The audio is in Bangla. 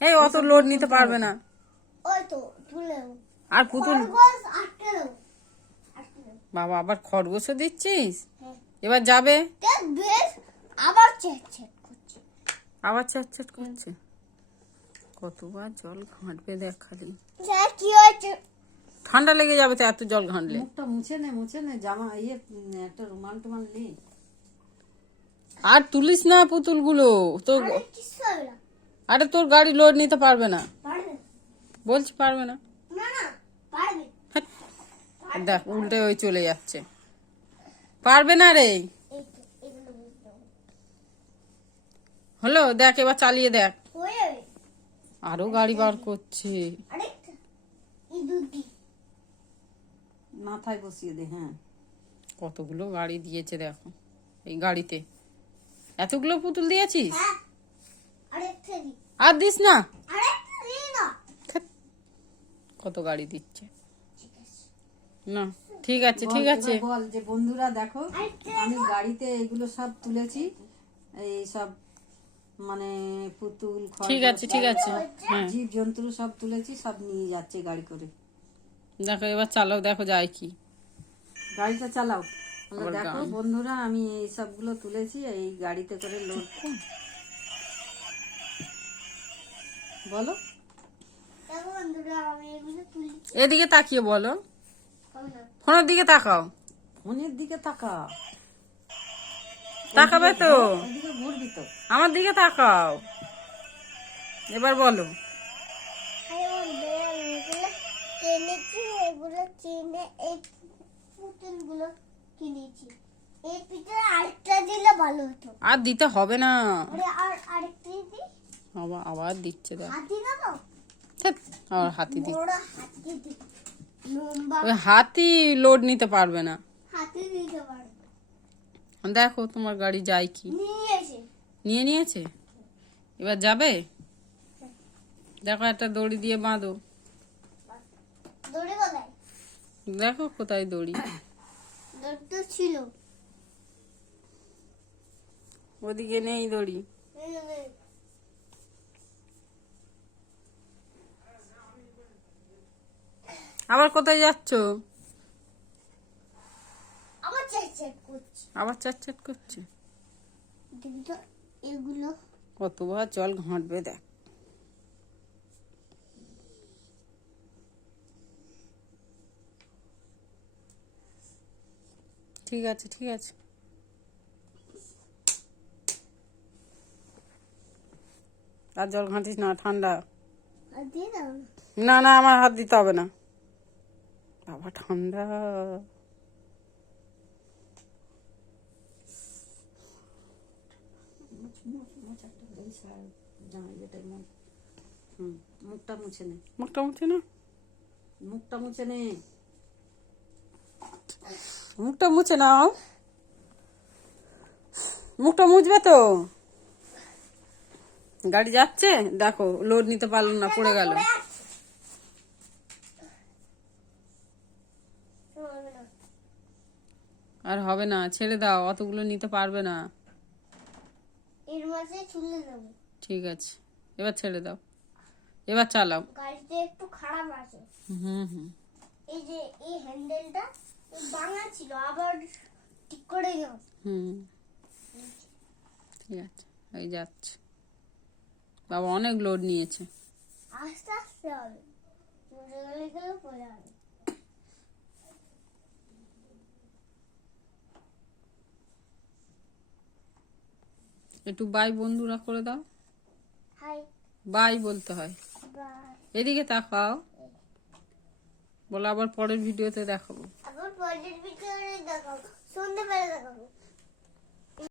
এই অত লোড নিতে পারবে না। ওই তো তুলে আর পুতুল খরগোশ আটকে দাও। বাবা আবার খরগোশও দিচ্ছিস? হ্যাঁ। এবার যাবে দেখ বেশ আবার চেক করছে। আবার চ্যাট করছে। কতবার জল ঘাঁটবে দেখ খালি। দেখ কি হয়েছে। ঠান্ডা লেগে যাবে তো এত জল ঘাঁটলে। মুখটা মুছে নে জামা একটা রুমাল টুমাল নে। আর তুলিস না পুতুলগুলো তো। আরে কিছু হবে না। আরে তোর গাড়ি লোড নিতে পারবে না, পারবে বলছি পারবে না। না না পারবে। হ্যাট, দেখ উল্টে ওই চলে যাচ্ছে। পারবে না রে। এই তো এগুলো বুঝতে হবে। হলো দেখ, এবার চালিয়ে দেখ। হয়ে যাবে। আরো গাড়ি বার করছে। আরেকটা এই দুটি মাথায় বসিয়ে দে। হ্যাঁ কতগুলো গাড়ি দিয়েছে দেখো এই গাড়িতে। এতগুলো পুতুল দিয়েছিস? হ্যাঁ আরেকটা দি। আর দিস না। আরেকটা দি না। ধ্যাৎ, কত গাড়ি দিচ্ছে ঠিক আছে। না। ঠিক আছে বল, ঠিক আছে। এবার বল যে বন্ধুরা দেখো আরেকটা আমি গাড়িতে এগুলো সব তুলেছি, এই সব মানে পুতুল ঠিক আছে ঠিক আছে। হ্যাঁ জীব জন্তু সব তুলেছি, সব নিয়ে যাচ্ছে গাড়ি করে। দেখো এবার চালাও, দেখো যায় কি। গাড়িটা চালাও। আবার দেখো গান। বন্ধুরা আমি এই সবগুলো তুলেছি এই গাড়িতে করে লোড। বলো দেখো বন্ধুরা আমি এগুলো তুলি। এদিকে তাকিয়ে বলো, হবে না। ফোনের দিকে তাকাও। ফোনের দিকে তাকা। তাকাবে তো, ওইদিকে ঘুরবি তো। আমার দিকে তাকাও। এবার বলো। আরে বন্ধুরা আমি এগুলো কিনেছি, এগুলো কিনে এই পুতুলগুলো কিনেছি। এই পিঠে আরেকটা দিলে ভালো হতো। আর দিতে হবে না। আরে আরেকটা দি। আবার দিচ্ছে দেখ। হাতি দাও। ধ্যাৎ, আবার হাতি দি। বড় হাতি দি। লম্বা ওই হাতি লোড নিতে পারবে না। হাতি দিতে পারবে। দেখো তোমার গাড়ি যায় কি। নিয়ে এসে নিয়ে নিয়েছে, এবার যাবে। দেখো একটা দড়ি দিয়ে বাঁধো। দড়ি কোথায়? দেখো কোথায় দড়ি। দড়ি তো ছিল। ওদিকে নেই দড়ি। এই যে, এই। আবার কোথায় যাচ্ছ? আবার চেক করছি। আবার চ্যাট করছে। দেখি তো এগুলো কতবার জল ঘাঁটবে দেখ। ঠিক আছে ঠিক আছে। আর জল ঘাঁটিস না, ঠান্ডা। আর দিয়ে দাও না। না না আমার হাত দিতে হবে না বাবা, ঠান্ডা। মুখটা মুছে নে। মুখটা মুছে না। মুখটা মুছে নে। মুখটা মুছে নাও। মুখটা মুছবে তো। গাড়ি যাচ্ছে দেখো, লোড নিতে পারলো না, পড়ে গেল। হবে না। আর হবে না, ছেড়ে দাও, অতগুলো নিতে পারবে না। এর মাঝে তুলে নেব। ঠিক আছে এবার ছেড়ে দাও, এবার চালাও। গাড়িতে একটু খারাপ আছে। হুম। এই যে এই হ্যান্ডেলটা ভাঙা ছিল, আবার ঠিক করে গেল। হুম ঠিক আছে, এই যাচ্ছে। বাবা অনেক লোড নিয়েছে। আস্তে আস্তে হবে, পড়ে গেলে পড়ে যাবে। একটু বাই বন্ধুরা করে দাও। হাই বাই বলতে হয়। বাই। এদিকে তাকাও, বলো আবার পরের ভিডিওতে দেখাবো। আবার পরের ভিডিওতে দেখাবো, সন্ধ্যেবেলা দেখাবো।